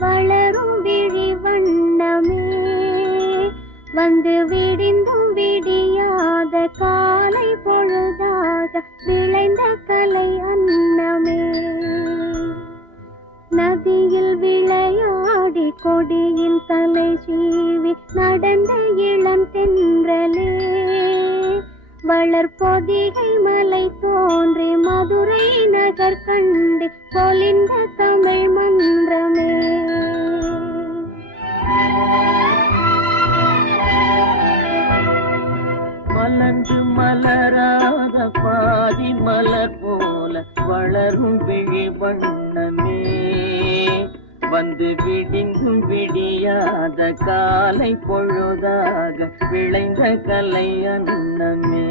வளரும் விழி வண்ணமே வந்து விடிந்தும் விடியாத காலை பொழுதாக விளைந்த கலை அன்னமே நதியில் விளையாடி கொடியின் தலை சீவி நடந்த இளம் தென்றலே வளர்பொதிகை மலை தோன்றி மதுரை நகர் கண்டு பொலிந்த தமிழ் மன்றமே மலர்ந்து மலராத பாதி மலர் போல வளரும் விழி வண்ணமே வந்து விடிந்தும் விடியாத காலை பொழுதாக விளைந்த கலை அன்னமே